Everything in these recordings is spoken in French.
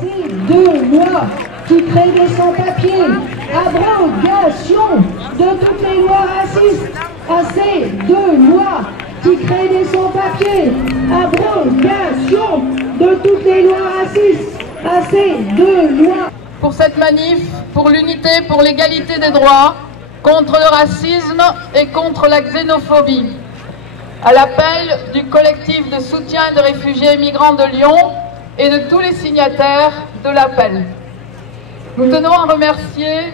Ces 2 lois qui créent des sans-papiers, abrogation de toutes les lois racistes. À ces 2 lois qui créent des sans-papiers, abrogation de toutes les lois racistes. À ces 2 lois. Pour cette manif, pour l'unité, pour l'égalité des droits, contre le racisme et contre la xénophobie. À l'appel du collectif de soutien de réfugiés et migrants de Lyon et de tous les signataires de l'appel. Nous tenons à remercier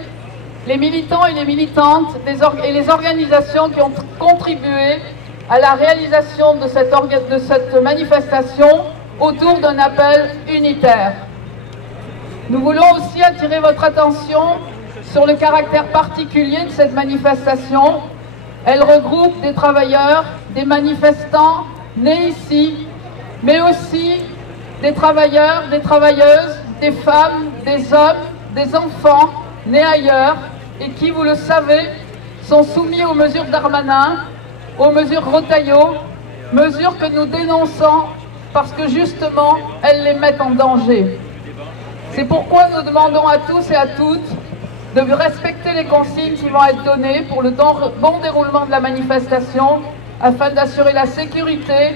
les militants et les militantes et les organisations qui ont contribué à la réalisation de cette manifestation autour d'un appel unitaire. Nous voulons aussi attirer votre attention sur le caractère particulier de cette manifestation. Elle regroupe des travailleurs, des manifestants nés ici, mais aussi des travailleurs, des travailleuses, des femmes, des hommes, des enfants nés ailleurs et qui, vous le savez, sont soumis aux mesures Darmanin, aux mesures Retailleau, mesures que nous dénonçons parce que justement, elles les mettent en danger. C'est pourquoi nous demandons à tous et à toutes de respecter les consignes qui vont être données pour le bon déroulement de la manifestation afin d'assurer la sécurité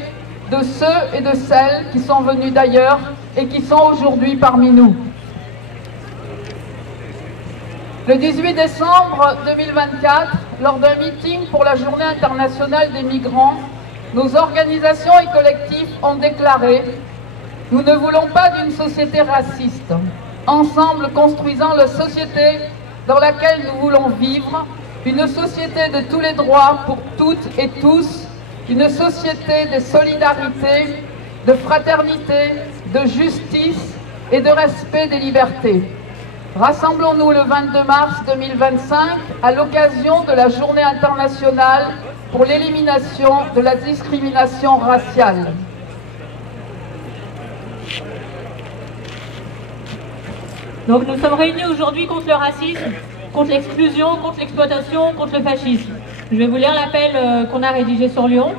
de ceux et de celles qui sont venus d'ailleurs et qui sont aujourd'hui parmi nous. Le 18 décembre 2024, lors d'un meeting pour la Journée internationale des migrants, nos organisations et collectifs ont déclaré « Nous ne voulons pas d'une société raciste. Ensemble, construisons la société dans laquelle nous voulons vivre, une société de tous les droits pour toutes et tous, une société de solidarité, de fraternité, de justice et de respect des libertés. Rassemblons-nous le 22 mars 2025 à l'occasion de la Journée internationale pour l'élimination de la discrimination raciale. » Donc nous sommes réunis aujourd'hui contre le racisme, contre l'exclusion, contre l'exploitation, contre le fascisme. Je vais vous lire l'appel qu'on a rédigé sur Lyon.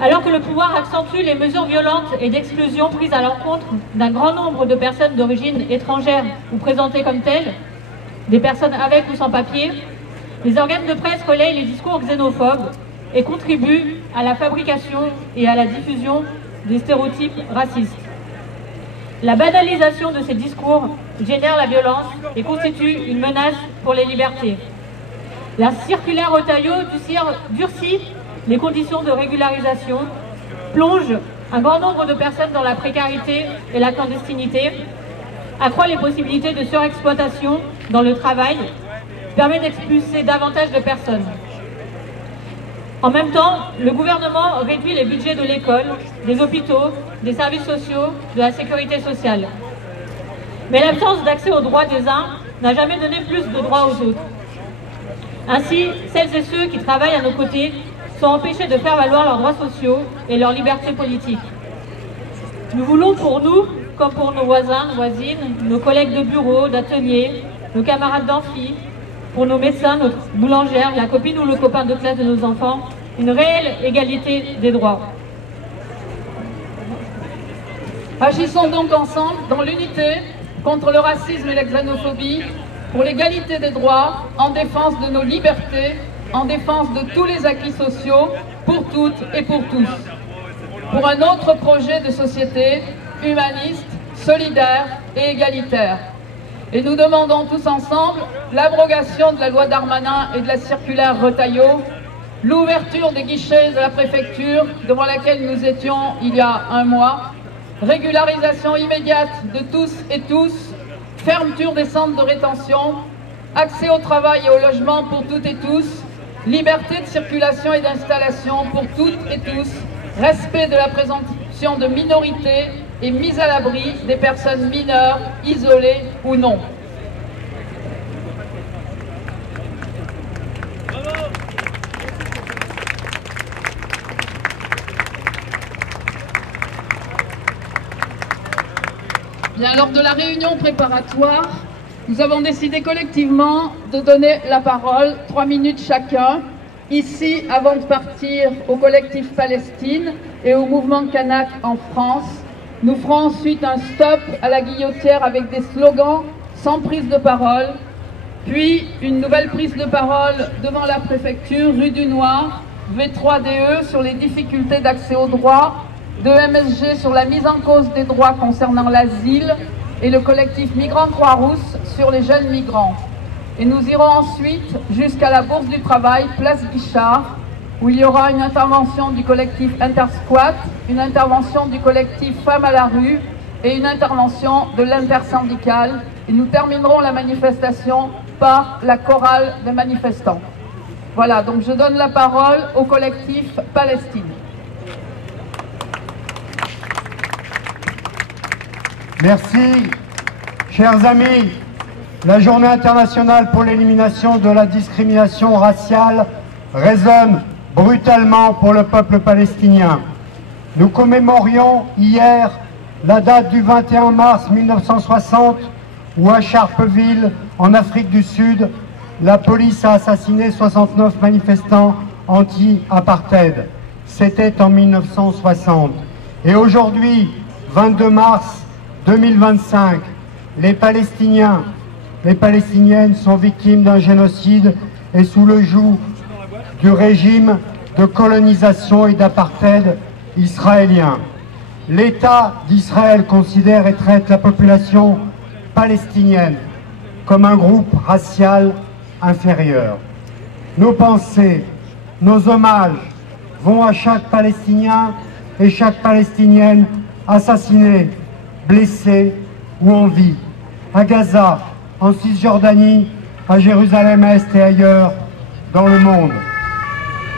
Alors que le pouvoir accentue les mesures violentes et d'exclusion prises à l'encontre d'un grand nombre de personnes d'origine étrangère ou présentées comme telles, des personnes avec ou sans papier, les organes de presse relayent les discours xénophobes et contribuent à la fabrication et à la diffusion des stéréotypes racistes. La banalisation de ces discours génère la violence et constitue une menace pour les libertés. La circulaire Retailleau durcit les conditions de régularisation, plonge un grand nombre de personnes dans la précarité et la clandestinité, accroît les possibilités de surexploitation dans le travail, permet d'expulser davantage de personnes. En même temps, le gouvernement réduit les budgets de l'école, des hôpitaux, des services sociaux, de la sécurité sociale. Mais l'absence d'accès aux droits des uns n'a jamais donné plus de droits aux autres. Ainsi, celles et ceux qui travaillent à nos côtés sont empêchés de faire valoir leurs droits sociaux et leurs libertés politiques. Nous voulons pour nous, comme pour nos voisins, nos voisines, nos collègues de bureau, d'atelier, nos camarades d'amphi, pour nos médecins, notre boulangère, la copine ou le copain de classe de nos enfants, une réelle égalité des droits. Agissons donc ensemble dans l'unité contre le racisme et la xénophobie, pour l'égalité des droits, en défense de nos libertés, en défense de tous les acquis sociaux, pour toutes et pour tous. Pour un autre projet de société humaniste, solidaire et égalitaire. Et nous demandons tous ensemble l'abrogation de la loi Darmanin et de la circulaire Retailleau, l'ouverture des guichets de la préfecture devant laquelle nous étions il y a un mois, régularisation immédiate de tous et tous, fermeture des centres de rétention, accès au travail et au logement pour toutes et tous, liberté de circulation et d'installation pour toutes et tous, respect de la présomption de minorité et mise à l'abri des personnes mineures, isolées ou non. Bien, lors de la réunion préparatoire, nous avons décidé collectivement de donner la parole, 3 minutes chacun, ici avant de partir au collectif Palestine et au mouvement Kanak en France. Nous ferons ensuite un stop à la guillotière avec des slogans sans prise de parole, puis une nouvelle prise de parole devant la préfecture, rue du Noir, V3DE sur les difficultés d'accès aux droits, de MSG sur la mise en cause des droits concernant l'asile et le collectif Migrants Croix-Rousse sur les jeunes migrants. Et nous irons ensuite jusqu'à la Bourse du Travail, place Guichard, où il y aura une intervention du collectif Intersquat, une intervention du collectif Femmes à la rue et une intervention de l'intersyndicale. Et nous terminerons la manifestation par la chorale des manifestants. Voilà, donc je donne la parole au collectif Palestine. Merci, chers amis. La Journée internationale pour l'élimination de la discrimination raciale résonne brutalement pour le peuple palestinien. Nous commémorions hier la date du 21 mars 1960 où à Sharpeville, en Afrique du Sud, la police a assassiné 69 manifestants anti-apartheid. C'était en 1960. Et aujourd'hui, 22 mars 2025, les Palestiniens, les Palestiniennes sont victimes d'un génocide et sous le joug du régime de colonisation et d'apartheid israélien. L'État d'Israël considère et traite la population palestinienne comme un groupe racial inférieur. Nos pensées, nos hommages vont à chaque Palestinien et chaque Palestinienne assassinée, blessée ou en vie, à Gaza, en Cisjordanie, à Jérusalem-Est et ailleurs dans le monde.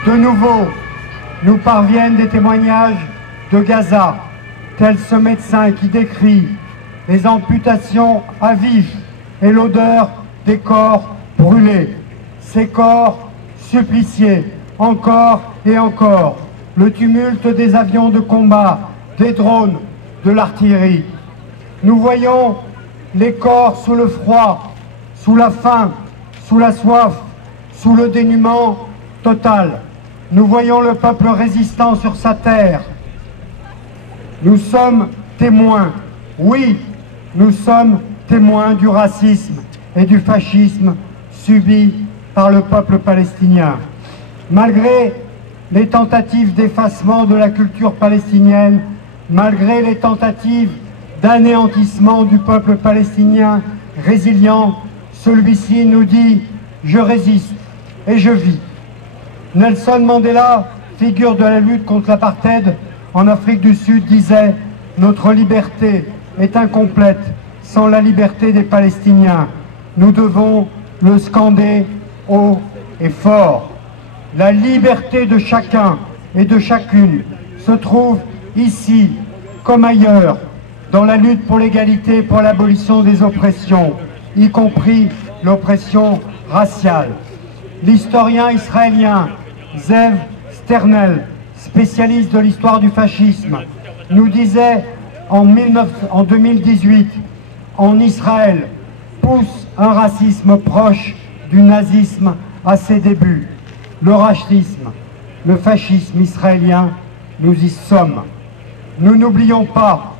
De nouveau, nous parviennent des témoignages de Gaza, tel ce médecin qui décrit les amputations à vif et l'odeur des corps brûlés, ces corps suppliciés, encore et encore, le tumulte des avions de combat, des drones, de l'artillerie. Nous voyons les corps sous le froid, sous la faim, sous la soif, sous le dénuement total. Nous voyons le peuple résistant sur sa terre. Nous sommes témoins, oui, nous sommes témoins du racisme et du fascisme subis par le peuple palestinien. Malgré les tentatives d'effacement de la culture palestinienne, malgré les tentatives d'anéantissement du peuple palestinien résilient, celui-ci nous dit « Je résiste et je vis ». Nelson Mandela, figure de la lutte contre l'apartheid en Afrique du Sud, disait « Notre liberté est incomplète sans la liberté des Palestiniens. Nous devons le scander haut et fort. La liberté de chacun et de chacune se trouve ici comme ailleurs dans la lutte pour l'égalité et pour l'abolition des oppressions, y compris l'oppression raciale. L'historien israélien Zev Sternel, spécialiste de l'histoire du fascisme, nous disait en 2018, en Israël, pousse un racisme proche du nazisme à ses débuts. Le racisme, le fascisme israélien, nous y sommes. Nous n'oublions pas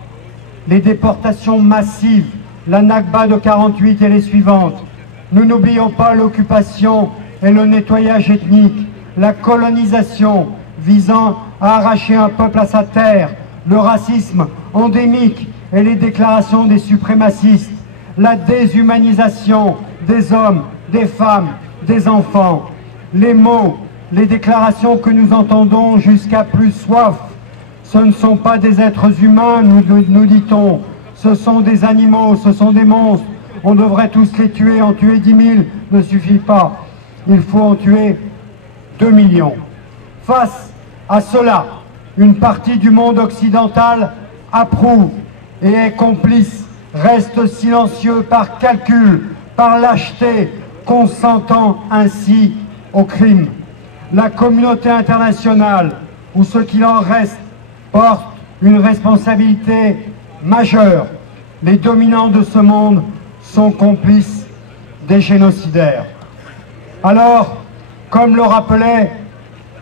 les déportations massives, la Nakba de 48 et les suivantes. Nous n'oublions pas l'occupation et le nettoyage ethnique, la colonisation visant à arracher un peuple à sa terre, le racisme endémique et les déclarations des suprémacistes, la déshumanisation des hommes, des femmes, des enfants, les mots, les déclarations que nous entendons jusqu'à plus soif. Ce ne sont pas des êtres humains, nous dit-on, ce sont des animaux, ce sont des monstres. On devrait tous les tuer, en tuer 10 000 ne suffit pas. Il faut en tuer 2 millions. Face à cela, une partie du monde occidental approuve et est complice, reste silencieux par calcul, par lâcheté, consentant ainsi au crime. La communauté internationale, ou ce qu'il en reste, porte une responsabilité majeure. les dominants de ce monde sont complices des génocidaires. Alors, comme le rappelait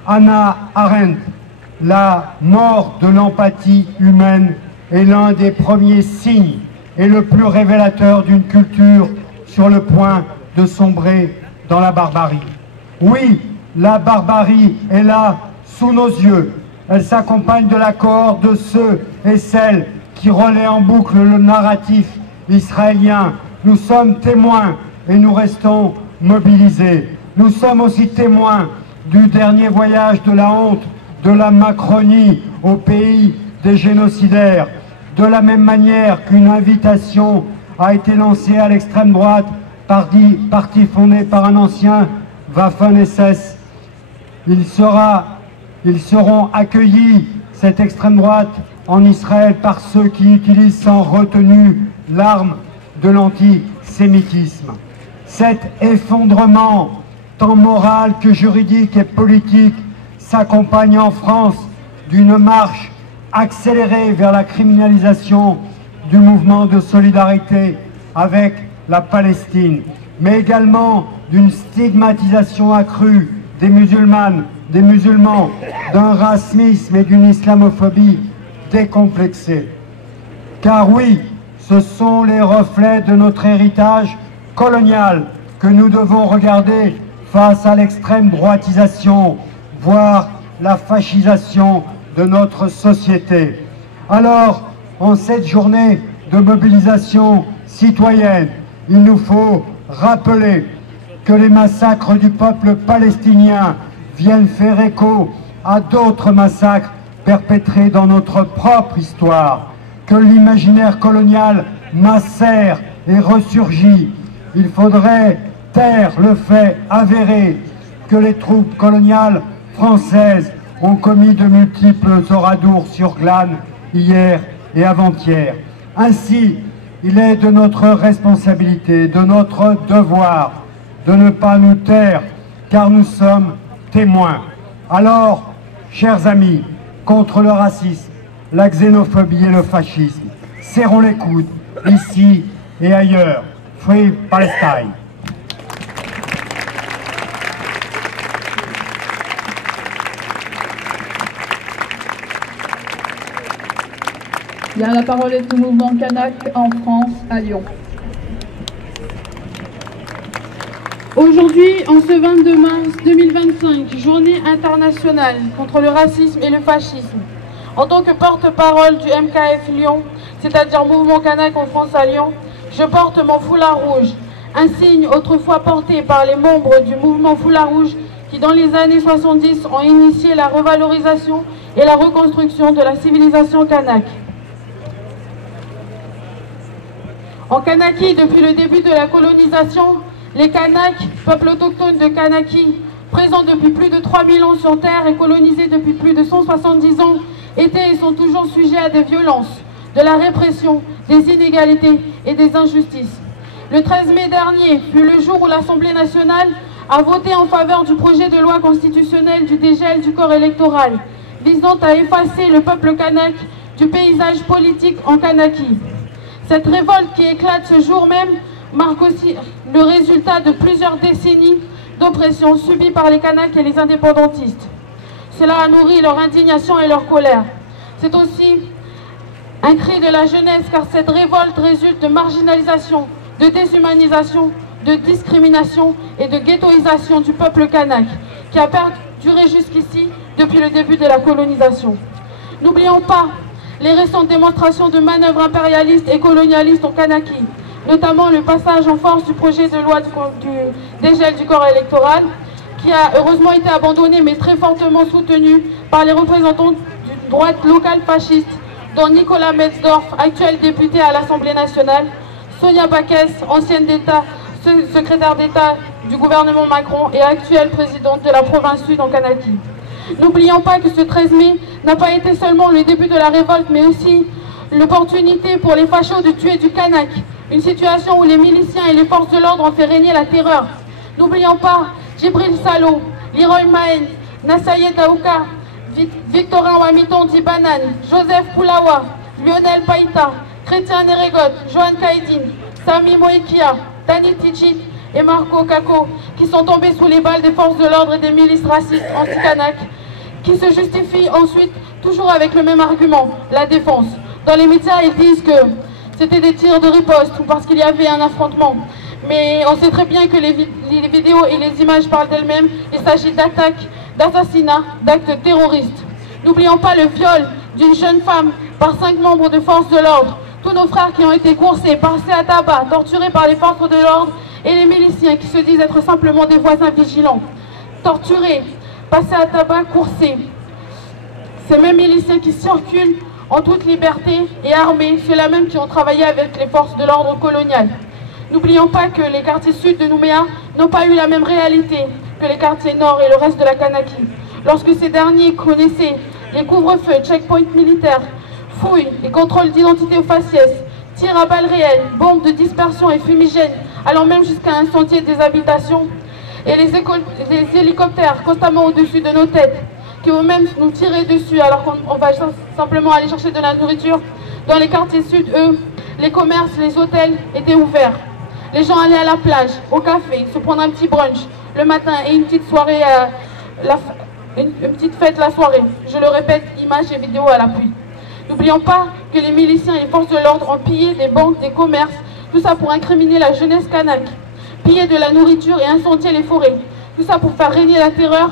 Hannah Arendt, la mort de l'empathie humaine est l'un des premiers signes et le plus révélateur d'une culture sur le point de sombrer dans la barbarie. Oui, la barbarie est là, sous nos yeux. Elle s'accompagne de la cohorte de ceux et celles qui relaient en boucle le narratif israélien. Nous sommes témoins et nous restons mobilisés. Nous sommes aussi témoins du dernier voyage de la honte, de la Macronie au pays des génocidaires. De la même manière qu'une invitation a été lancée à l'extrême droite, parti fondé par un ancien Waffen-SS, ils seront accueillis, cette extrême droite, en Israël par ceux qui utilisent sans retenue l'arme de l'antisémitisme. Cet effondrement, tant moral que juridique et politique, s'accompagne en France d'une marche accélérée vers la criminalisation du mouvement de solidarité avec la Palestine, mais également d'une stigmatisation accrue des musulmanes, des musulmans, d'un racisme et d'une islamophobie décomplexée. Car oui, ce sont les reflets de notre héritage colonial que nous devons regarder face à l'extrême droitisation, voire la fascisation de notre société. Alors, en cette journée de mobilisation citoyenne, il nous faut rappeler que les massacres du peuple palestinien viennent faire écho à d'autres massacres perpétrés dans notre propre histoire, que l'imaginaire colonial macère et ressurgit. Il faudrait taire le fait avéré que les troupes coloniales françaises ont commis de multiples oradours sur Glane hier et avant-hier. Ainsi, il est de notre responsabilité, de notre devoir, de ne pas nous taire, car nous sommes témoins. Alors, chers amis, contre le racisme, la xénophobie et le fascisme, serrons les coudes, ici et ailleurs. Free Palestine! Bien, la parole est au mouvement Kanak en France, à Lyon. Aujourd'hui, en ce 22 mars 2025, journée internationale contre le racisme et le fascisme, En tant que porte-parole du MKF Lyon, c'est-à-dire Mouvement Kanak en France à Lyon, je porte mon foulard rouge, un signe autrefois porté par les membres du mouvement Foulard Rouge qui dans les années 70 ont initié la revalorisation et la reconstruction de la civilisation kanak. En Kanaki, depuis le début de la colonisation, les Kanaks, peuple autochtone de Kanaki, présents depuis plus de 3000 ans sur Terre et colonisés depuis plus de 170 ans, étaient et sont toujours sujets à des violences, de la répression, des inégalités et des injustices. Le 13 mai dernier fut le jour où l'Assemblée nationale a voté en faveur du projet de loi constitutionnelle du dégel du corps électoral, visant à effacer le peuple kanak du paysage politique en Kanaki. Cette révolte qui éclate ce jour même marque aussi le résultat de plusieurs décennies d'oppression subie par les Kanaks et les indépendantistes. Cela a nourri leur indignation et leur colère. C'est aussi un cri de la jeunesse car cette révolte résulte de marginalisation, de déshumanisation, de discrimination et de ghettoisation du peuple kanak qui a perduré jusqu'ici depuis le début de la colonisation. N'oublions pas les récentes démonstrations de manœuvres impérialistes et colonialistes en Kanaki, notamment le passage en force du projet de loi du dégel du corps électoral, qui a heureusement été abandonné mais très fortement soutenu par les représentants d'une droite locale fasciste, dont Nicolas Metzdorf, actuel député à l'Assemblée nationale, Sonia Backes, ancienne secrétaire d'État du gouvernement Macron et actuelle présidente de la province sud en Kanaki. N'oublions pas que ce 13 mai n'a pas été seulement le début de la révolte, mais aussi l'opportunité pour les fachos de tuer du kanak, une situation où les miliciens et les forces de l'ordre ont fait régner la terreur. N'oublions pas Djibril Salo, Leroy Mahen, Nassaye Daouka, Victorin Wamiton Dibanan, Joseph Poulawa, Lionel Païta, Chrétien Neregot, Johan Kaidin, Sami Moekia, Tani Tidjit et Marco Kako, qui sont tombés sous les balles des forces de l'ordre et des milices racistes anti-Kanak, qui se justifient ensuite toujours avec le même argument, la défense. Dans les médias, ils disent que c'était des tirs de riposte ou parce qu'il y avait un affrontement. Mais on sait très bien que les vidéos et les images parlent d'elles-mêmes. Il s'agit d'attaques, d'assassinats, d'actes terroristes. N'oublions pas le viol d'une jeune femme par 5 membres de forces de l'ordre. Tous nos frères qui ont été coursés, passés à tabac, torturés par les forces de l'ordre et les miliciens qui se disent être simplement des voisins vigilants. Torturés, passés à tabac, coursés. Ces mêmes miliciens qui circulent en toute liberté et armés, ceux-là même qui ont travaillé avec les forces de l'ordre colonial. N'oublions pas que les quartiers sud de Nouméa n'ont pas eu la même réalité que les quartiers nord et le reste de la Kanaki. Lorsque ces derniers connaissaient les couvre-feux, checkpoints militaires, fouilles et contrôles d'identité aux faciès, tirs à balles réelles, bombes de dispersion et fumigènes, allant même jusqu'à incendier des habitations, et les hélicoptères constamment au-dessus de nos têtes, qui vont même nous tirer dessus alors qu'on va simplement aller chercher de la nourriture. Dans les quartiers sud, eux, les commerces, les hôtels étaient ouverts. Les gens allaient à la plage, au café, se prendre un petit brunch le matin et une petite soirée, une petite fête la soirée. Je le répète, images et vidéos à l'appui. N'oublions pas que les miliciens et les forces de l'ordre ont pillé des banques, des commerces, tout ça pour incriminer la jeunesse kanak, piller de la nourriture et incendier les forêts. Tout ça pour faire régner la terreur,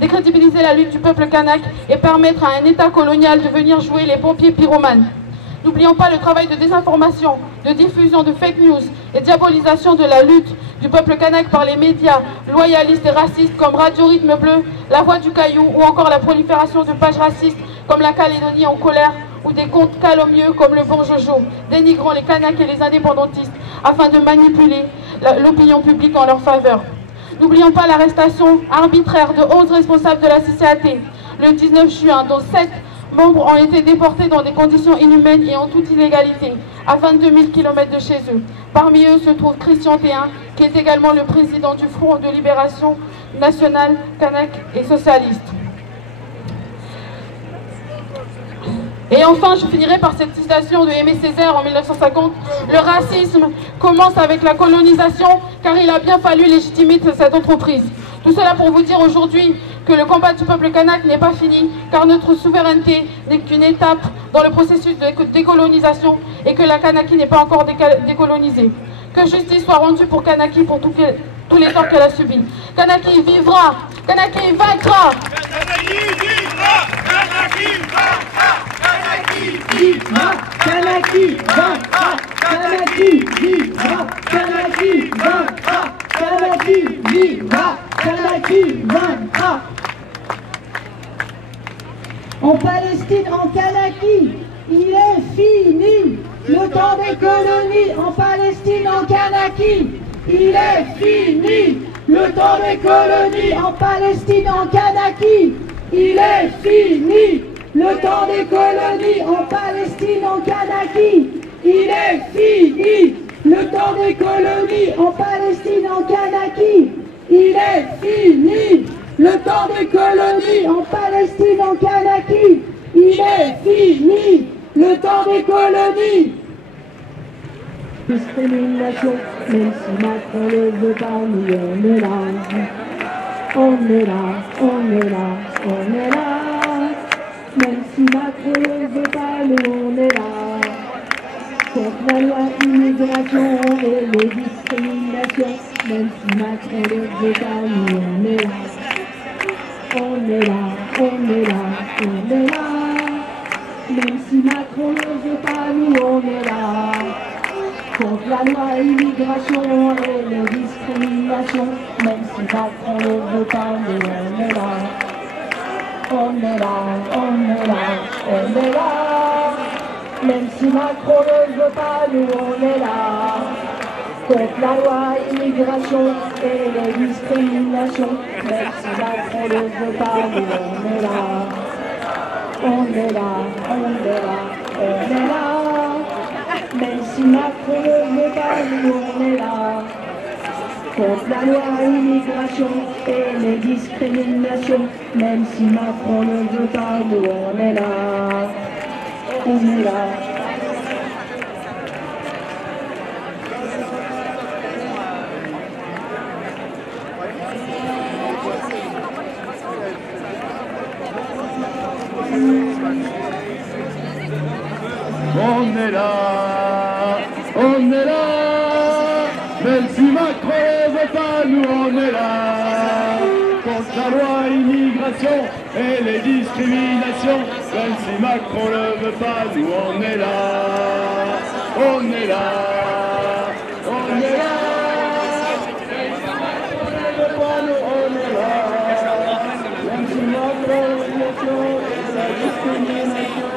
décrédibiliser la lutte du peuple kanak et permettre à un État colonial de venir jouer les pompiers pyromanes. N'oublions pas le travail de désinformation, de diffusion de fake news et diabolisation de la lutte du peuple kanak par les médias loyalistes et racistes comme Radio Rythme Bleu, La Voix du Caillou ou encore la prolifération de pages racistes comme La Calédonie en colère ou des comptes calomnieux comme Le Bon Jojo, dénigrant les kanaks et les indépendantistes afin de manipuler l'opinion publique en leur faveur. N'oublions pas l'arrestation arbitraire de 11 responsables de la CCAT le 19 juin, dont 7 membres ont été déportés dans des conditions inhumaines et en toute illégalité, à 22 000 km de chez eux. Parmi eux se trouve Christian Théin, qui est également le président du Front de Libération Nationale, Kanak et Socialiste. Et enfin, je finirai par cette citation de Aimé Césaire en 1950. Le racisme commence avec la colonisation, car il a bien fallu légitimer cette entreprise. Tout cela pour vous dire aujourd'hui que le combat du peuple kanak n'est pas fini, car notre souveraineté n'est qu'une étape dans le processus de décolonisation et que la Kanaki n'est pas encore décolonisée. Que justice soit rendue pour Kanaki pour tous les torts qu'elle a subis. Kanaki vivra, Kanaki vaincra. Kanaki vivra, Kanaki vaincra, Kanaki vivra, Kanaki vaincra, Kanaki vivra, Kanaki vaincra, Kanaki vivra, Kanaki vaincra. En Palestine, en Kanaki, il est fini. Le temps des colonies en Palestine, en Kanaki, il est fini. Le temps des colonies en Palestine, en Kanaki, il est fini. Le temps des colonies en Palestine, en Kanaki, il est fini. Le temps des colonies en Palestine, en Kanaki, il est fini. Le temps des colonies en Palestine, en Kanaki, il est fini. Le temps des colonies. Discrimination, même si Macron ne veut pas, nous on est là. On est là, on est là, on est là. Même si Macron ne veut pas, nous on est là. Contre la loi immigration et les discriminations, même si Macron ne veut pas, nous on est là. On est là, on est là, on est là. Même si Macron ne veut pas, nous on est là. Contre la loi immigration et les discriminations, même si Macron ne veut pas, nous on est là. On est là, on est là, on est là. Même si Macron ne veut pas, nous on est là. Contre la loi immigration et les discriminations, même si Macron ne veut pas, nous on est là. On est là, on est là, on est là. Même si Macron ne veut pas, nous on est là. Contre la loi immigration et les discriminations, même si Macron ne veut pas, nous on est là. On est là. si Macron ne veut pas, nous on est là. Contre la loi immigration et les discriminations. Même si Macron ne veut pas, nous on est là. On est là. On est là. Même si Macron ne veut pas, nous on est là. Même si Macron ne veut pas, et la discrimination.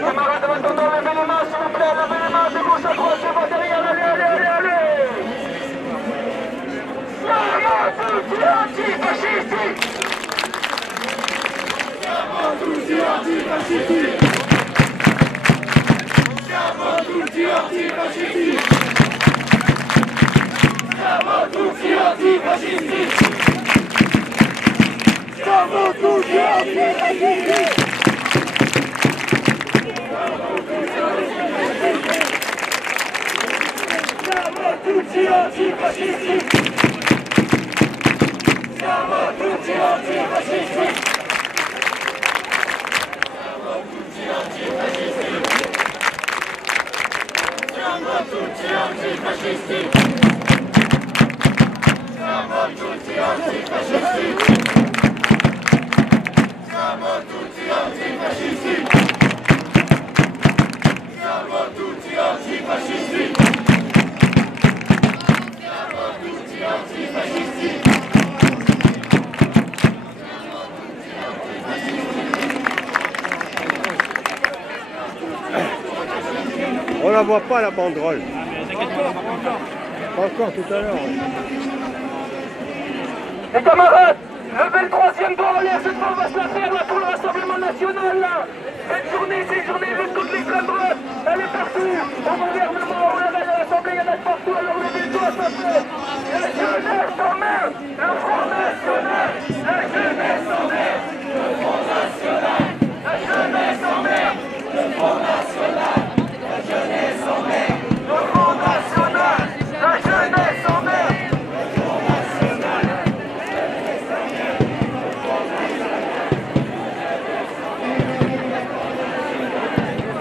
Camarades, maintenant, levez les mains, s'il vous plaît, levez les mains de gauche à droite, devant, derrière, allez. Siamo tutti antifascisti! Siamo tutti antifascisti! Siamo tutti antifascisti! Siamo tutti antifascisti! Siamo tutti antifascisti! Siamo tutti antifascisti! Siamo tutti antifascisti! Siamo tutti antifascisti! Siamo tutti antifascisti! Siamo tutti antifascisti! Siamo tutti antifascisti! On la voit pas la banderole. Pas encore tout à l'heure. Les camarades, levez le troisième doigt en l'air, cette fois on va se la faire là pour le Rassemblement National là. Cette journée, c'est une journée lutte contre l'extrême droite. Elle est partout, au gouvernement, au Réveil, à l'Assemblée, il y en a de partout, alors levez le doigt, ça fait. La jeunesse en mer, le Front National, la jeunesse en mer, le Front National, la jeunesse en mer, le Front National. La jeunesse en mer, le Front National, la jeunesse en mer, le Front National, la jeunesse en mer, le Front National.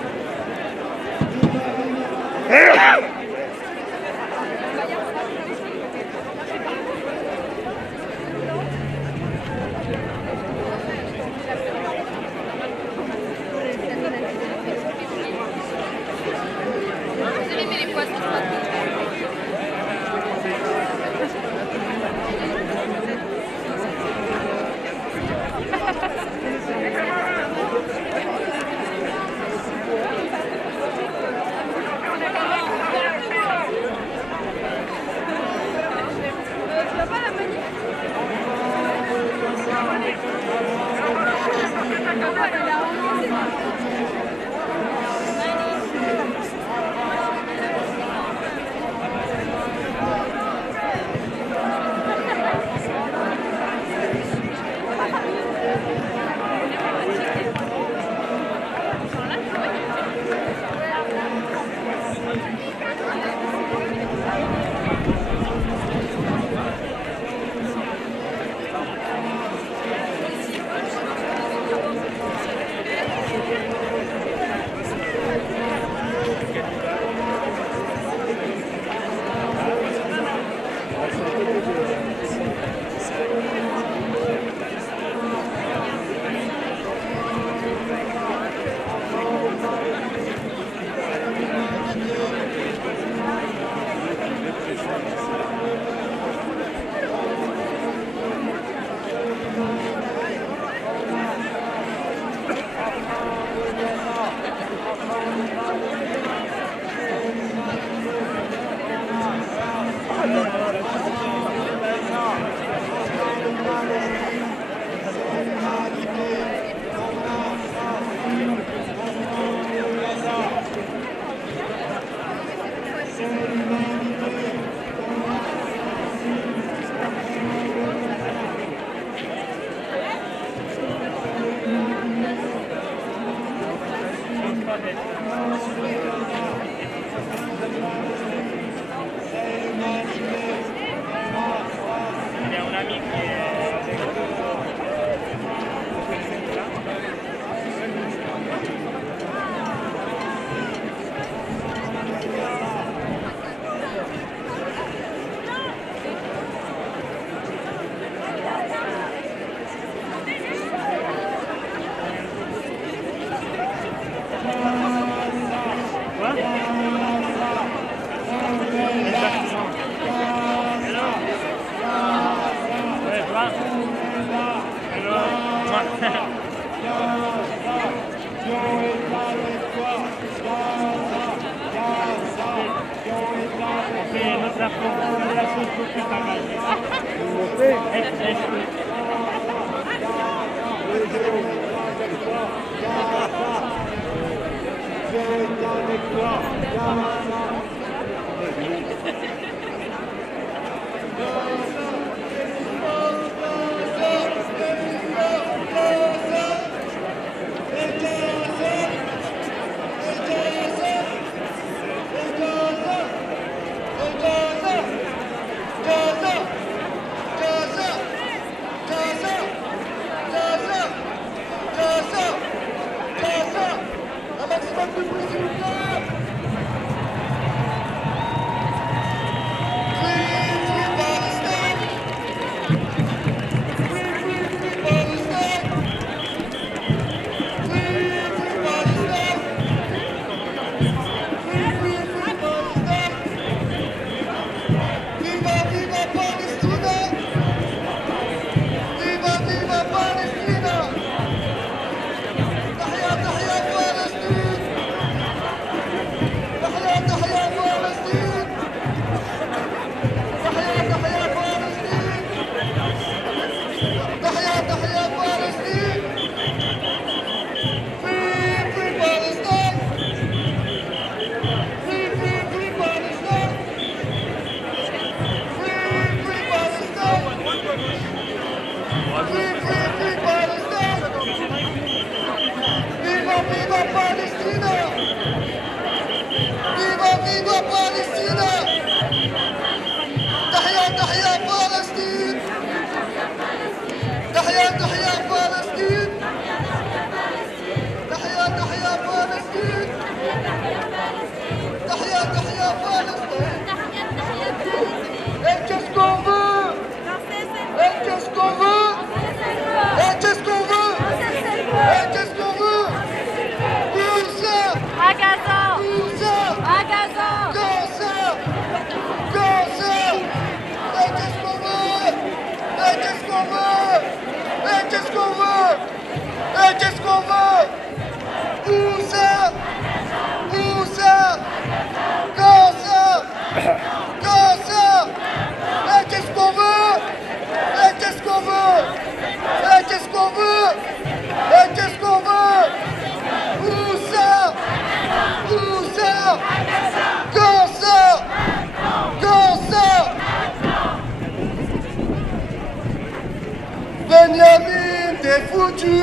Benjamin, t'es foutu.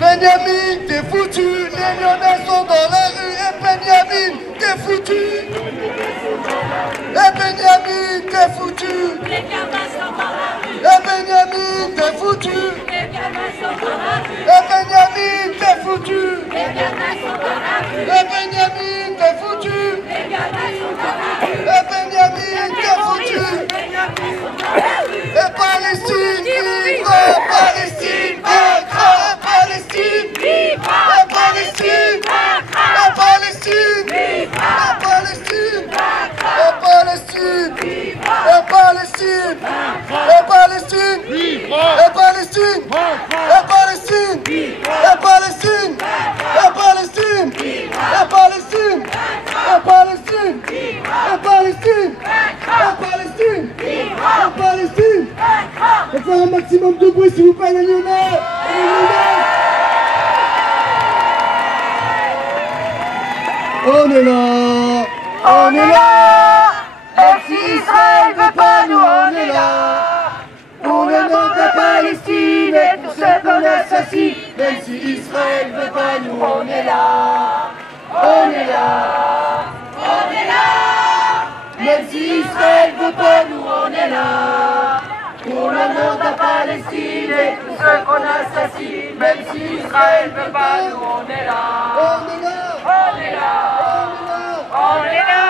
Benjamin, t'es foutu. Les Lyonnais sont dans la rue. Et Benjamin, t'es foutu. Et Benjamin, t'es foutu. Les gamins sont dans la rue. Et Benjamin, t'es foutu. Les gamins sont dans la rue. Et Benjamin, t'es foutu. Les gamins sont dans la rue. Et Benjamin, t'es foutu. Les gamins sont dans la rue. Et Benjamin, t'es foutu. Et Palestine, viva Palestine, vaincra Palestine, viva Palestine, vaincra Palestine, viva Palestine, et Palestine, et Palestine, et Palestine, et Palestine, et Palestine, et Palestine, et Palestine, et Palestine, et Palestine, et Palestine, et Palestine, et Palestine. Et faire un maximum de bruit s'il vous plaît les Lyonnais. On est là, on est là. Et si Israël veut pas, nous on est là. Pour le nom de Palestine et tous ceux qu'on assassine. Même si Israël veut pas, nous on est là. On est là. On est là. Même si Israël veut pas, nous on est là. Pour l'honneur de la Palestine et tous ceux qu'on assassine. Même si Israël veut pas, nous on est là. On est là. On est là. On est là.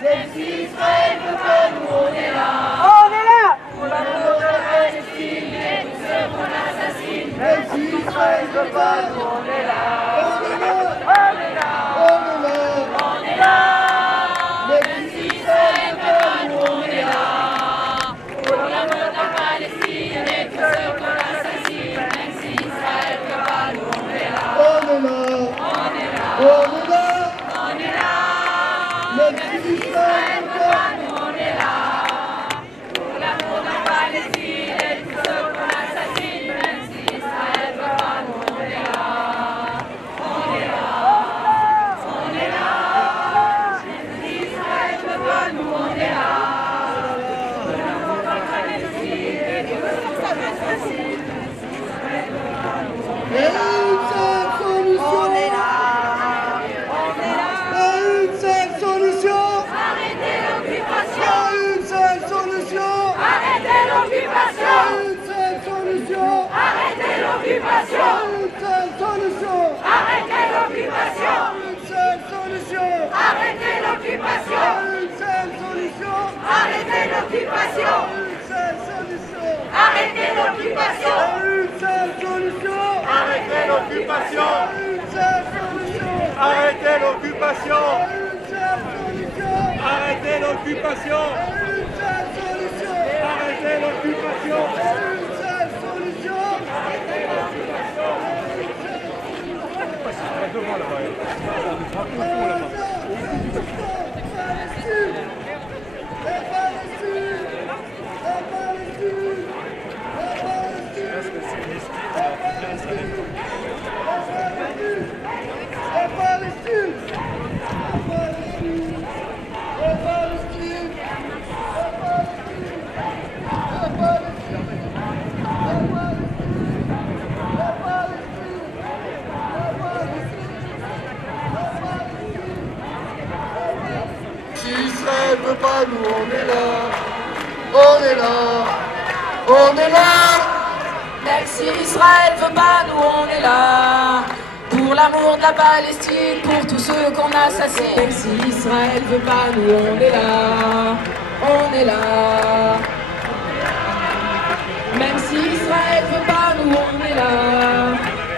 Même si Israël veut pas, nous on est là. On est là. Pour l'honneur de la Palestine et tous ceux qu'on assassine. Même si Israël veut pas, nous on est là. On est là. On est là. On est là. On est là. Même si Israël veut pas, nous on est là. Pour l'amour de la Palestine et tous ceux qu'on assassine. Même si Israël veut pas, nous on est là. On est là. On est là. On est là. On est là. Même si Israël veut pas, nous on est là. Pour l'amour de la Palestine et tous ceux qu'on assassine. Même si Israël veut pas, nous on est là. On est là. On est là. Même si Israël veut pas, nous on est là. Pour l'amour de la Palestine et tous ceux qu'on assassine. Même si Israël veut pas, nous on est là. On est là. Une seule solution. Arrêtez l'occupation. Une seule solution. Arrêtez l'occupation. Une seule solution. Arrêtez l'occupation. Une seule solution. Arrêtez l'occupation. Une seule solution. Arrêtez l'occupation. Une seule solution. Arrêtez l'occupation. Une seule solution. Arrêtez l'occupation. Une seule solution. Arrêtez l'occupation. Une seule solution. Arrêtez l'occupation. Arrêtez l'occupation. Une seule solution. Arrêtez l'occupation. Une seule solution. Arrêtez l'occupation. Si Israël veut pas, nous on est là. On est là. On est là. Même si Israël veut pas, nous on est là. Pour l'amour de la Palestine, pour tous ceux qu'on assassine. Même si Israël veut pas, nous on est là. On est là. Même si Israël veut pas, nous on est là.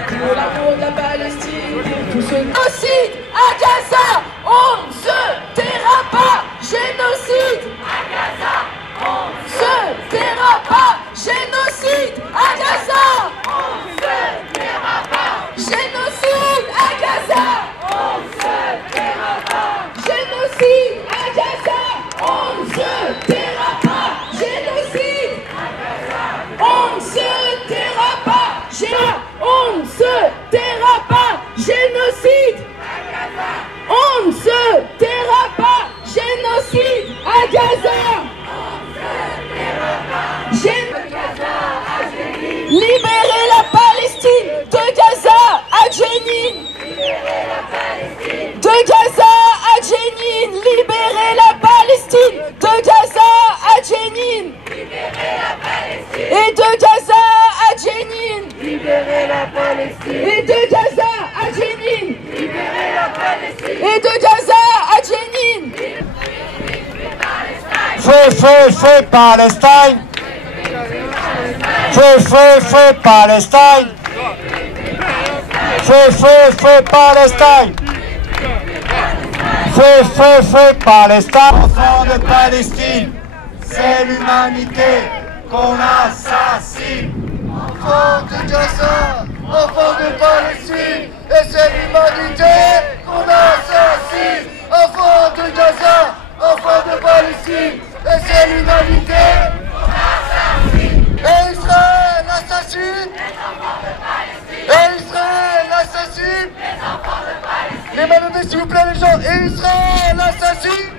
Pour l'amour de la Palestine, pour tous ceux génocide à Gaza, on ne se taira pas. Génocide à Gaza, on ne se taira pas. Génocide à Gaza, on ne se taira pas. Génocide à Gaza, on ne se taira pas. Génocide à Gaza, on ne se taira pas. Génocide à Gaza, on ne se taira pas. On ne se taira pas. Génocide à Gaza, on ne se taira pas. Génocide à Gaza, on ne se taira pas. Libérez la Palestine de Gaza à Jenin. De Gaza à Jenin. Libérez la Palestine de Gaza à Jenin. Et de Gaza à Jenin. Libérez la Palestine. Et de Gaza à Jenin. Libérez la Palestine. Et de Gaza à Jenin. Feu, feu, feu, Palestine. Feu, feu, feu, Palestine. Feu, feu, feu, Palestine. Feu, feu, feu, Palestine. Enfants de Palestine, c'est l'humanité qu'on assassine. Enfants de Gaza, enfants de Palestine, et c'est l'humanité qu'on assassine. Enfants de Gaza, enfants de Palestine, et c'est l'humanité qu'on assassine. Et Israël assassine. Et Israël assassine. Les mains levées s'il vous plaît les gens. Et Israël assassine.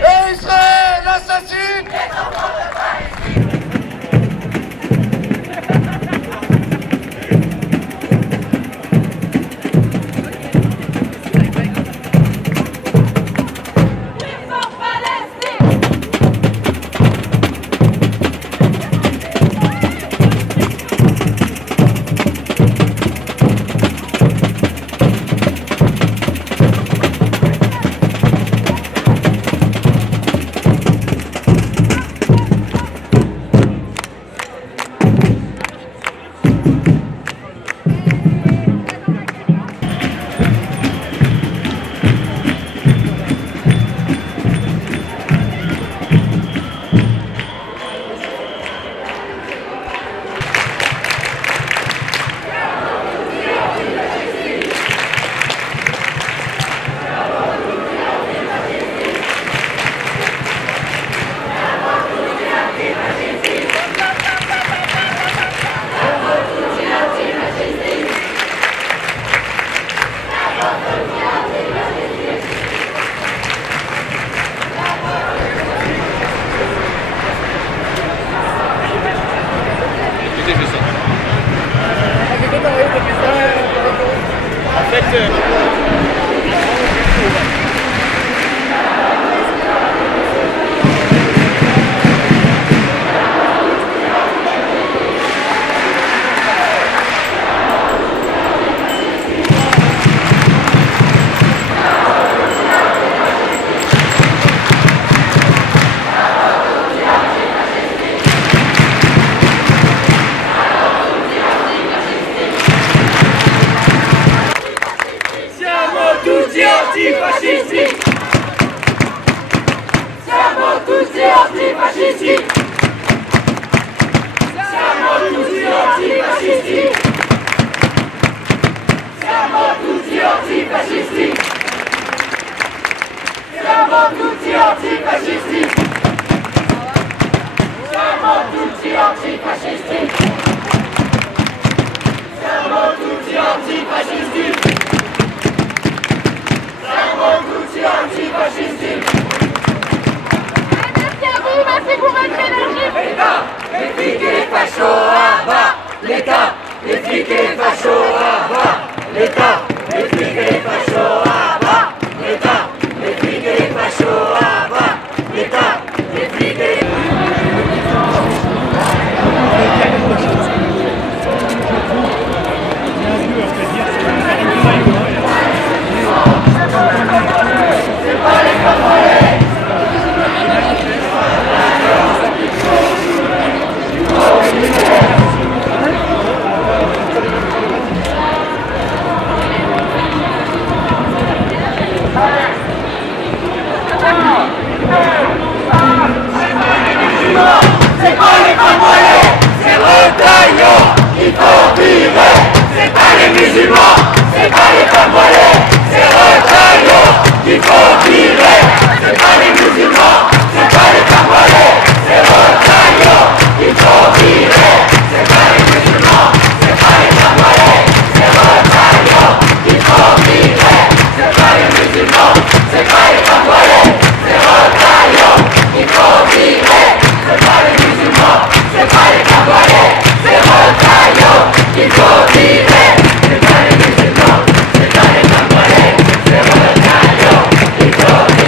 Et Israël assassine. antifascistique. Serment Tutsi antifascistique. Serment Tutsi antifascistique. Serment Tutsi antifascistique. Serment Tutsi antifascistique. Serment Tutsi antifascistique. Serment Tutsi antifascistique. Serment Tutsi antifascistique. Merci à vous, merci pour votre énergie. L'État, les flics et les fachos à bas. L'État, les flics et les fachos à bas. L'État, les flics et les fachos à bas. L'État, les flics et les fachos à bas. L'État, les flics et les c'est pas les Congolais, c'est Retailleau qu'il faut virer. C'est pas les musulmans, c'est pas les Congolais, c'est Retailleau qu'il faut virer. C'est pas les musulmans, c'est pas les Congolais, c'est Retailleau qu'il faut virer. C'est pas les musulmans, c'est pas les Congolais, c'est Retailleau qu'il faut virer. C'est pas les musulmans, c'est pas les Congolais, c'est Retailleau qu'il faut virer. C'est pas les musulmans, c'est pas les Congolais, c'est Retailleau qu'il faut virer. C'est pas les musulmans, c'est pas les Congolais, c'est Retailleau qu'il faut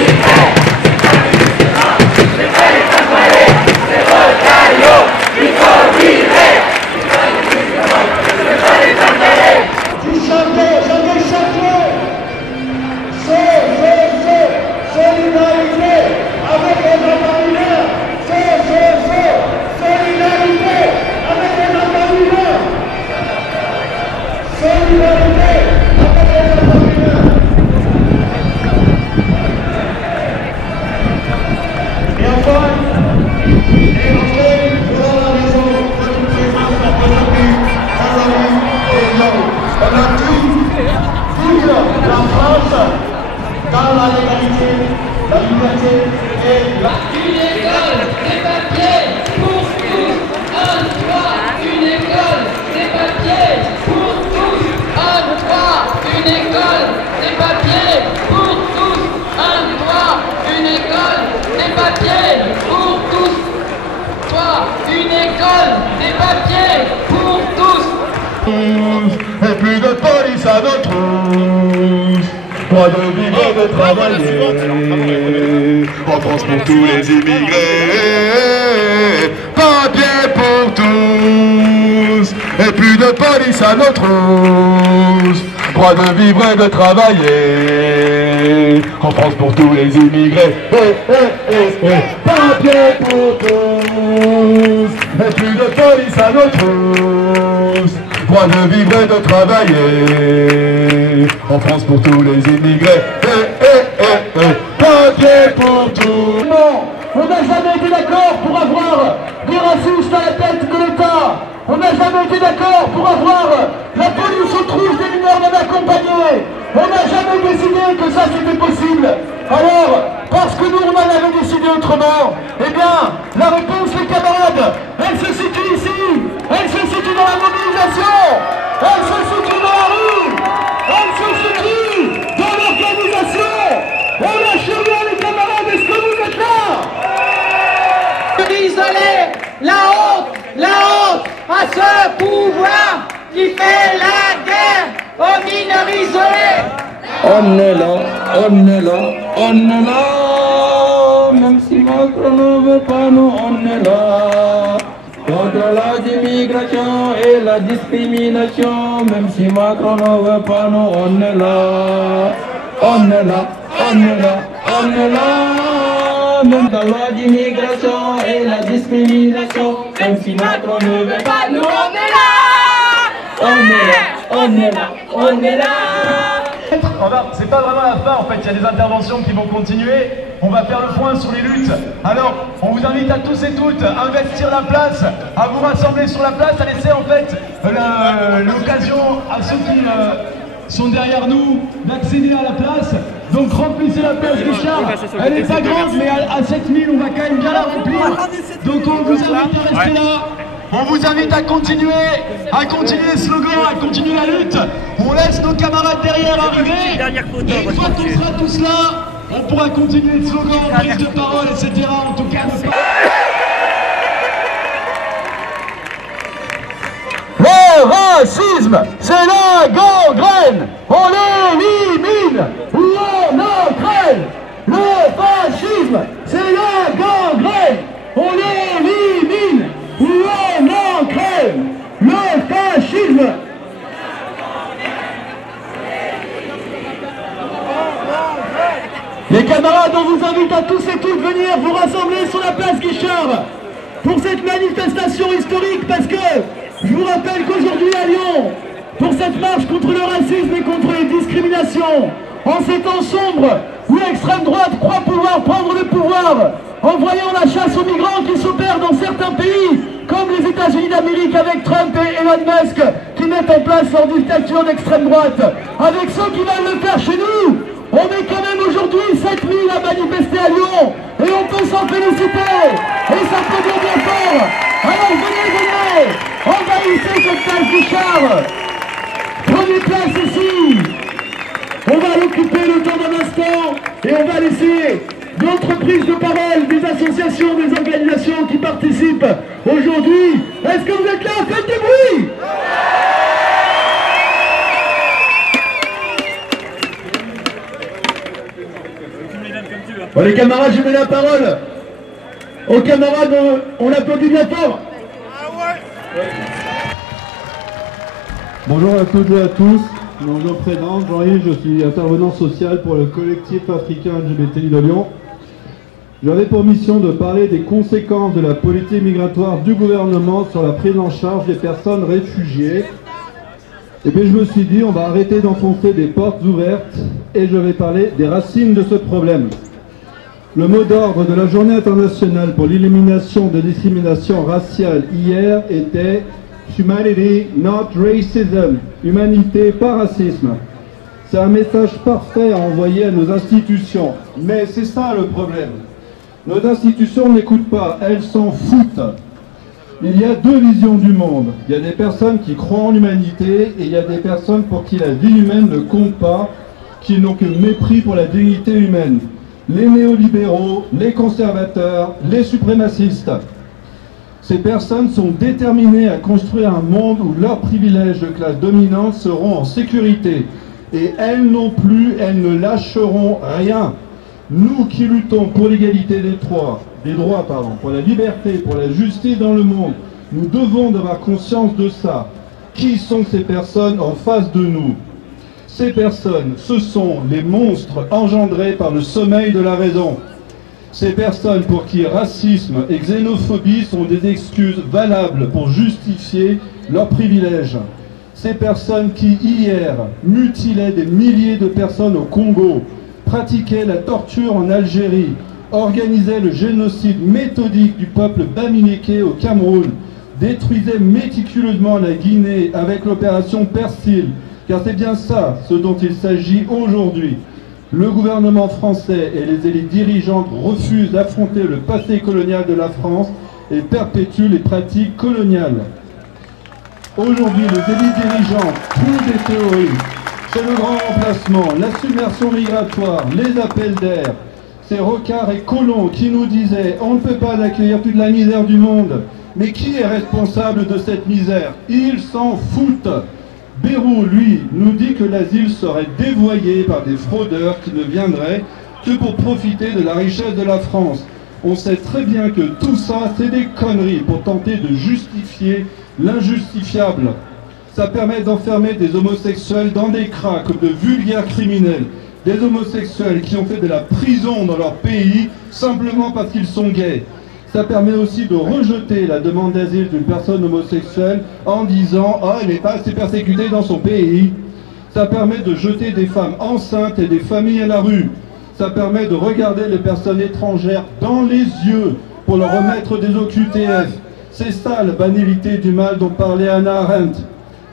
virer. C'est pas les musulmans, c'est pas les Congolais, c'est Retailleau qu'il faut virer. C'est pas les musulmans, c'est pas les Congolais. Tu chantais, j'avais chanté. Solidarité avec les Andalusiens. Solidarité avec les Andalusiens. Solidarité avec les Andalusiens. Et enfin, sera la raison de toutes ces masses aujourd'hui, Azali et Lyon. On a dû vivre la France dans la légalité, la liberté et la... Une école, des papiers pour tous, un droit. Une école, des papiers pour tous, un droit. Une école, des papiers pour tous, un droit. Une école, des papiers pour tous. Toi, une école, des papiers pour tous. Et plus de police à nos trousses. Droit de vivre et de travailler. En France pour tous les immigrés. Papier pour tous. Et plus de police à nos trousses. Droit de vivre et de travailler. En France pour tous les immigrés. Papier pour tous. Et plus de police à nos trousses. Droit de vivre et de travailler. En France pour tous les immigrés. Papier pour tous. Non, on n'a jamais été d'accord pour avoir des racistes à la tête de l'État. On n'a jamais été d'accord pour avoir la police aux trousses des mineurs non accompagnés. On n'a jamais décidé que ça c'était possible. Alors, parce que nous on en avait décidé autrement, eh bien, la réponse les camarades, elle se situe ici. Elle se situe dans la mobilisation. Elle se situe dans la rue. Elle se situe dans l'organisation. On lâche rien les camarades, est-ce que vous êtes là? Isolé, la honte à ce pouvoir qui fait la guerre aux mineurs isolés. On est là, on est là, on est là. Même si Macron ne veut pas, nous on est là. Contre la immigration et la discrimination. Même si Macron ne veut pas, nous on est là. On est là, on est là, on est là. Même dans la loi d'immigration et la discrimination. Même si Macron ne veut pas, nous on est là. On est là, on est là, on est là. C'est pas vraiment la fin en fait, il y a des interventions qui vont continuer. On va faire le point sur les luttes. Alors, on vous invite à tous et toutes à investir la place, à vous rassembler sur la place, à laisser en fait l'occasion à ceux qui sont derrière nous d'accéder à la place. Donc remplissez la place Guichard. Elle n'est pas grande, mais à 7000, on va quand même bien la remplir. Donc on vous invite à rester là. On vous invite à continuer les slogans, à continuer la lutte. On laisse nos camarades derrière arriver. Et une fois qu'on sera tous là, on pourra continuer le slogan, prise de parole, etc. En tout cas, le racisme, c'est la gangrène. On l'élimine ou on entraîne. Le fascisme, c'est la gangrène. On l'élimine ou on entraîne. Le fascisme. Les camarades, on vous invite à tous et toutes venir vous rassembler sur la place Guichard pour cette manifestation historique, parce que je vous rappelle qu'aujourd'hui à Lyon, pour cette marche contre le racisme et contre les discriminations, en ces temps sombres où l'extrême droite croit pouvoir prendre le pouvoir, en voyant la chasse aux migrants qui s'opère dans certains pays, comme les États-Unis d'Amérique avec Trump et Elon Musk, qui mettent en place leur dictature d'extrême droite, avec ceux qui veulent le faire chez nous. On est quand même aujourd'hui 7000 à manifester à Lyon et on peut s'en féliciter et ça peut bien bien fort. Alors venez, envahissez cette place Guichard. Prenez place ici. On va l'occuper le temps d'un instant et on va laisser d'autres prises de parole des associations, des organisations qui participent aujourd'hui. Est-ce que vous êtes là? Faites du bruit. Bon, les camarades, je mets la parole. Aux camarades, on applaudit bien fort. Bonjour à toutes et à tous. Donc, je me présente, Jean-Yves, je suis intervenant social pour le collectif africain LGBTI de Lyon. J'avais pour mission de parler des conséquences de la politique migratoire du gouvernement sur la prise en charge des personnes réfugiées. Et puis je me suis dit, on va arrêter d'enfoncer des portes ouvertes et je vais parler des racines de ce problème. Le mot d'ordre de la Journée internationale pour l'élimination de discrimination raciale hier était « Humanity, not racism » « Humanité, pas racisme ». C'est un message parfait à envoyer à nos institutions. Mais c'est ça le problème. Nos institutions n'écoutent pas, elles s'en foutent. Il y a deux visions du monde. Il y a des personnes qui croient en l'humanité et il y a des personnes pour qui la vie humaine ne compte pas, qui n'ont que mépris pour la dignité humaine. Les néolibéraux, les conservateurs, les suprémacistes. Ces personnes sont déterminées à construire un monde où leurs privilèges de classe dominante seront en sécurité. Et elles non plus, elles ne lâcheront rien. Nous qui luttons pour l'égalité des droits, pour la liberté, pour la justice dans le monde, nous devons avoir conscience de ça. Qui sont ces personnes en face de nous? Ces personnes, ce sont les monstres engendrés par le sommeil de la raison. Ces personnes pour qui racisme et xénophobie sont des excuses valables pour justifier leurs privilèges. Ces personnes qui, hier, mutilaient des milliers de personnes au Congo, pratiquaient la torture en Algérie, organisaient le génocide méthodique du peuple bamileke au Cameroun, détruisaient méticuleusement la Guinée avec l'opération Persil, car c'est bien ça ce dont il s'agit aujourd'hui. Le gouvernement français et les élites dirigeantes refusent d'affronter le passé colonial de la France et perpétuent les pratiques coloniales. Aujourd'hui, les élites dirigeantes trouvent des théories. C'est le grand remplacement, la submersion migratoire, les appels d'air. Ces recards et colons qui nous disaient « on ne peut pas accueillir toute la misère du monde ». Mais qui est responsable de cette misère? Ils s'en foutent. Bayrou, lui, nous dit que l'asile serait dévoyé par des fraudeurs qui ne viendraient que pour profiter de la richesse de la France. On sait très bien que tout ça, c'est des conneries pour tenter de justifier l'injustifiable. Ça permet d'enfermer des homosexuels dans des cras comme de vulgaires criminels. Des homosexuels qui ont fait de la prison dans leur pays simplement parce qu'ils sont gays. Ça permet aussi de rejeter la demande d'asile d'une personne homosexuelle en disant « Ah, elle n'est pas assez persécutée dans son pays ». Ça permet de jeter des femmes enceintes et des familles à la rue. Ça permet de regarder les personnes étrangères dans les yeux pour leur remettre des OQTF. C'est ça la banalité du mal dont parlait Hannah Arendt.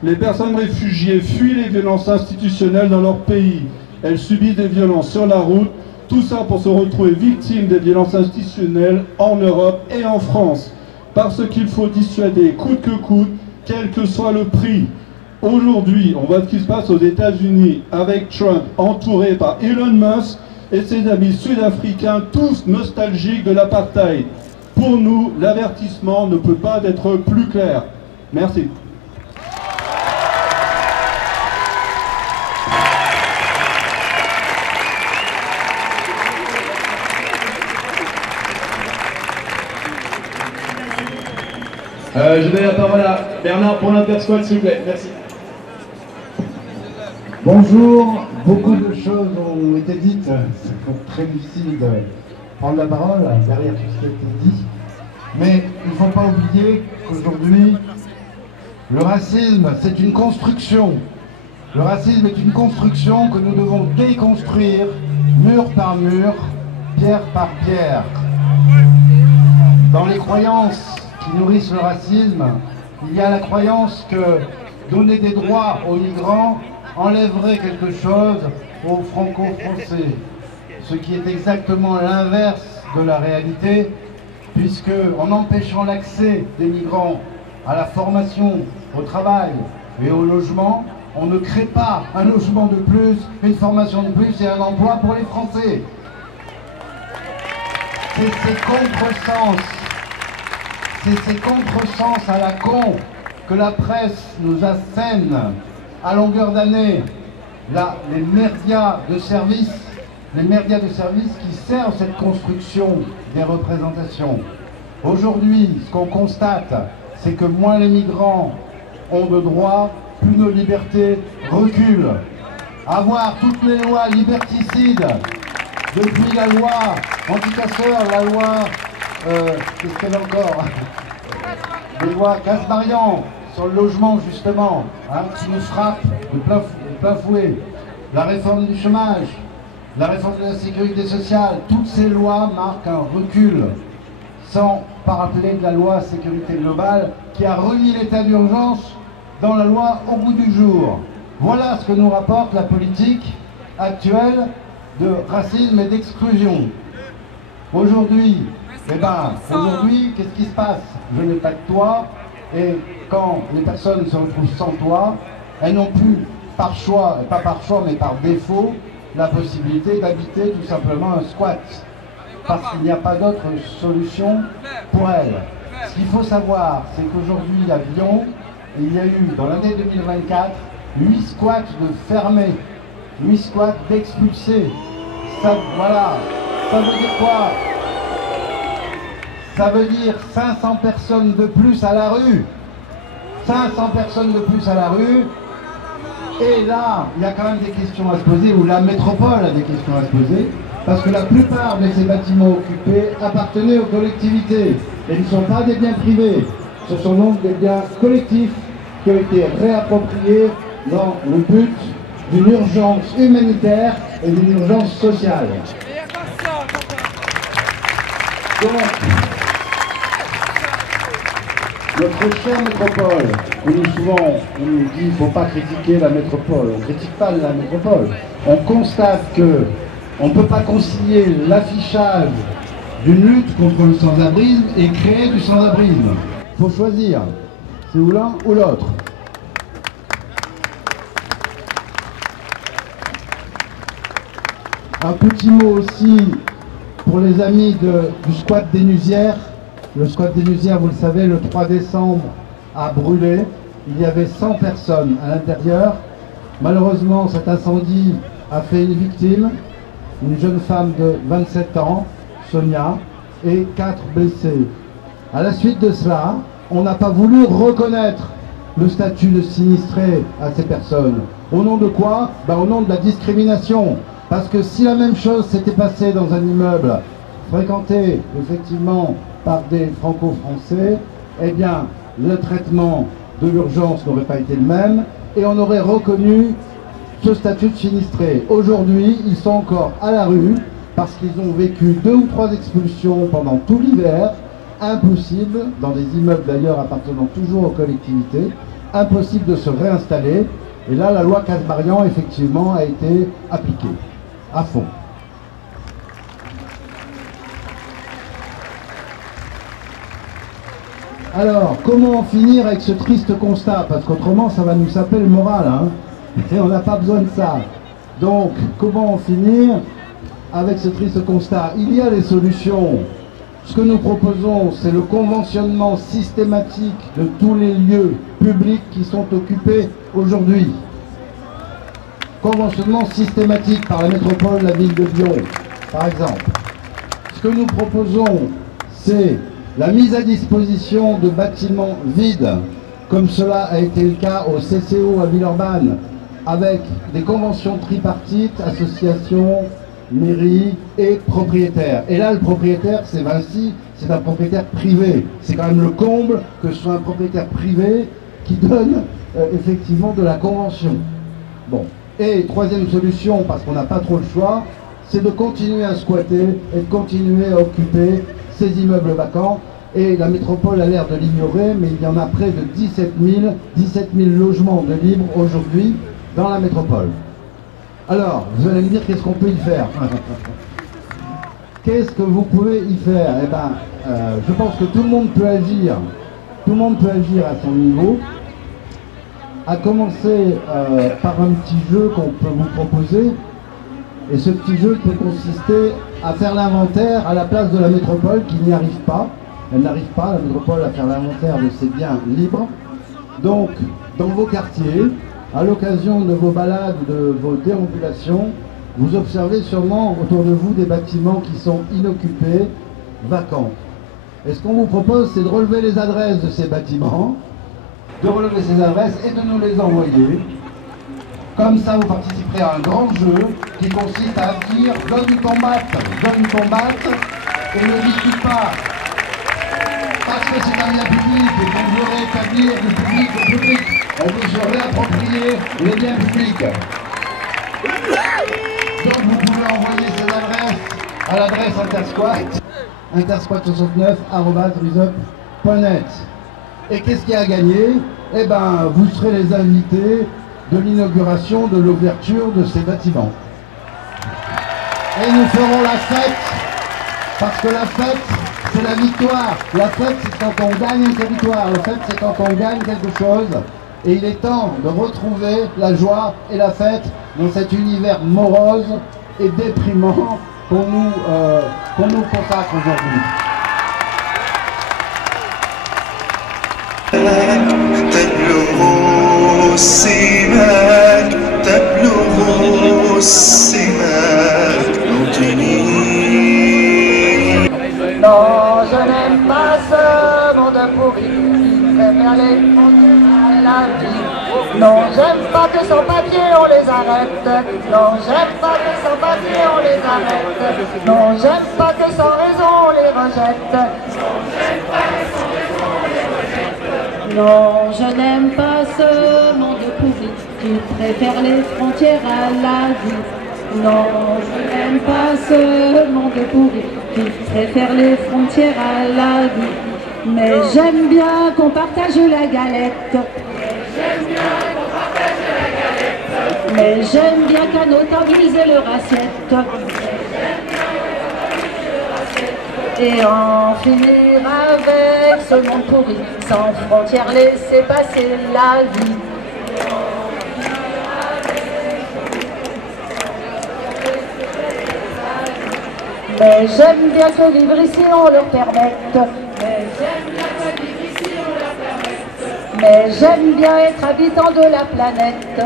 Les personnes réfugiées fuient les violences institutionnelles dans leur pays. Elles subissent des violences sur la route, tout ça pour se retrouver victimes des violences institutionnelles en Europe et en France. Parce qu'il faut dissuader coûte que coûte, quel que soit le prix. Aujourd'hui, on voit ce qui se passe aux États-Unis avec Trump, entouré par Elon Musk et ses amis sud-africains, tous nostalgiques de l'apartheid. Pour nous, l'avertissement ne peut pas être plus clair. Merci. Je donne la parole à Bernard pour l'intersquad, s'il vous plaît. Merci. Bonjour, beaucoup de choses ont été dites. C'est très difficile de prendre la parole derrière tout ce qui a été dit. Mais il ne faut pas oublier qu'aujourd'hui, le racisme, c'est une construction. Le racisme est une construction que nous devons déconstruire, mur par mur, pierre par pierre. Dans les croyances qui nourrissent le racisme, il y a la croyance que donner des droits aux migrants enlèverait quelque chose aux franco-français. Ce qui est exactement l'inverse de la réalité, puisque en empêchant l'accès des migrants à la formation, au travail et au logement, on ne crée pas un logement de plus, une formation de plus et un emploi pour les Français. C'est ces contresens à la con que la presse nous assène à longueur d'année. Les médias de service qui servent cette construction des représentations. Aujourd'hui, ce qu'on constate, c'est que moins les migrants ont de droits, plus nos libertés reculent. Avoir toutes les lois liberticides, depuis la loi anti-casseurs, la loi, qu'est-ce qu'elle a encore, les lois Casbarian sur le logement justement, hein, qui nous frappe de plein fouet, la réforme du chômage, la réforme de la sécurité sociale, toutes ces lois marquent un recul, sans parler de la loi sécurité globale qui a remis l'état d'urgence dans la loi au bout du jour. Voilà ce que nous rapporte la politique actuelle de racisme et d'exclusion. Aujourd'hui, qu'est-ce qui se passe? Je n'ai pas de toit, et quand les personnes se retrouvent sans toit, elles n'ont plus par choix, pas par choix mais par défaut, la possibilité d'habiter tout simplement un squat. Parce qu'il n'y a pas d'autre solution pour elles. Ce qu'il faut savoir, c'est qu'aujourd'hui à Lyon, il y a eu dans l'année 2024 8 squats de fermés, 8 squats d'expulsés. Ça, voilà, ça veut dire quoi? Ça veut dire 500 personnes de plus à la rue. 500 personnes de plus à la rue. Et là, il y a quand même des questions à se poser, ou la métropole a des questions à se poser, parce que la plupart de ces bâtiments occupés appartenaient aux collectivités et ne sont pas des biens privés. Ce sont donc des biens collectifs qui ont été réappropriés dans le but d'une urgence humanitaire et d'une urgence sociale. Donc, notre chère métropole, on nous dit qu'il ne faut pas critiquer la métropole, on ne critique pas la métropole. On constate qu'on ne peut pas concilier l'affichage d'une lutte contre le sans-abrisme et créer du sans-abrisme. Il faut choisir, c'est ou l'un ou l'autre. Un petit mot aussi pour les amis du squat des Nusières. Le squat des Nusières, vous le savez, le 3 décembre a brûlé. Il y avait 100 personnes à l'intérieur. Malheureusement, cet incendie a fait une victime, une jeune femme de 27 ans, Sonia, et 4 blessés. À la suite de cela, on n'a pas voulu reconnaître le statut de sinistré à ces personnes. Au nom de quoi? Au nom de la discrimination. Parce que si la même chose s'était passée dans un immeuble fréquenté effectivement par des franco-français, eh bien le traitement de l'urgence n'aurait pas été le même et on aurait reconnu ce statut de sinistré. Aujourd'hui, ils sont encore à la rue parce qu'ils ont vécu 2 ou 3 expulsions pendant tout l'hiver. Impossible, dans des immeubles d'ailleurs appartenant toujours aux collectivités, impossible de se réinstaller. Et là, la loi Kasbarian, effectivement, a été appliquée à fond. Alors, comment en finir avec ce triste constat? Parce qu'autrement, ça va nous saper le moral, hein, et on n'a pas besoin de ça. Donc, comment en finir avec ce triste constat? Il y a des solutions. Ce que nous proposons, c'est le conventionnement systématique de tous les lieux publics qui sont occupés aujourd'hui. Conventionnement systématique par la métropole, la ville de Lyon, par exemple. Ce que nous proposons, c'est la mise à disposition de bâtiments vides, comme cela a été le cas au CCO à Villeurbanne, avec des conventions tripartites, associations, mairie et propriétaire. Et là, le propriétaire, c'est Vinci, c'est un propriétaire privé. C'est quand même le comble que ce soit un propriétaire privé qui donne effectivement de la convention. Bon. Et troisième solution, parce qu'on n'a pas trop le choix, c'est de continuer à squatter et de continuer à occuper ces immeubles vacants. Et la métropole a l'air de l'ignorer, mais il y en a près de 17 000 logements de libre aujourd'hui dans la métropole. Alors, vous allez me dire qu'est-ce qu'on peut y faire? Qu'est-ce que vous pouvez y faire? Eh bien, je pense que tout le monde peut agir. Tout le monde peut agir à son niveau. À commencer par un petit jeu qu'on peut vous proposer. Et ce petit jeu peut consister à faire l'inventaire à la place de la métropole qui n'y arrive pas. Elle n'arrive pas, la métropole, à faire l'inventaire de ses biens libres. Donc, dans vos quartiers, à l'occasion de vos balades, de vos déambulations, vous observez sûrement autour de vous des bâtiments qui sont inoccupés, vacants. Et ce qu'on vous propose, c'est de relever les adresses de ces bâtiments, de relever ces adresses et de nous les envoyer. Comme ça, vous participerez à un grand jeu qui consiste à dire « donne ton batte », et ne discute pas. Parce que c'est un bien public et qu'on veut rétablir du public au public. On veut se réapproprier les biens publics. Donc vous pouvez envoyer ces adresses à l'adresse intersquat, intersquat69@risup.net. Et qu'est-ce qu'il y a à gagner? Eh bien, vous serez les invités de l'inauguration, de l'ouverture de ces bâtiments. Et nous ferons la fête, parce que la fête, c'est la victoire. La fête, c'est quand on gagne un territoire. La fête, c'est quand on gagne quelque chose. Et il est temps de retrouver la joie et la fête dans cet univers morose et déprimant qu'on nous consacre aujourd'hui. Non, je n'aime pas ce monde pourri, préfère les frontières à la vie. Non, j'aime pas que sans papier on les arrête. Non, j'aime pas que sans papier on les arrête. Non, j'aime pas que sans raison on les rejette. Non, je n'aime pas ce monde pourri, tu préfères les frontières à la vie. Non, je n'aime pas ce monde pourri, qui préfère les frontières à la vie. Mais j'aime bien qu'on partage la galette. Mais j'aime bien qu'à notabiliser leur assiette. Et en finir avec ce monde pourri, sans frontières laisser passer la vie. Mais j'aime bien que vivre ici on leur permette. Mais j'aime bien être habitant de la planète.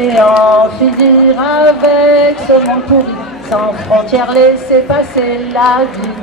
Et en finir avec ce monde pourri, sans frontières laisser passer la vie.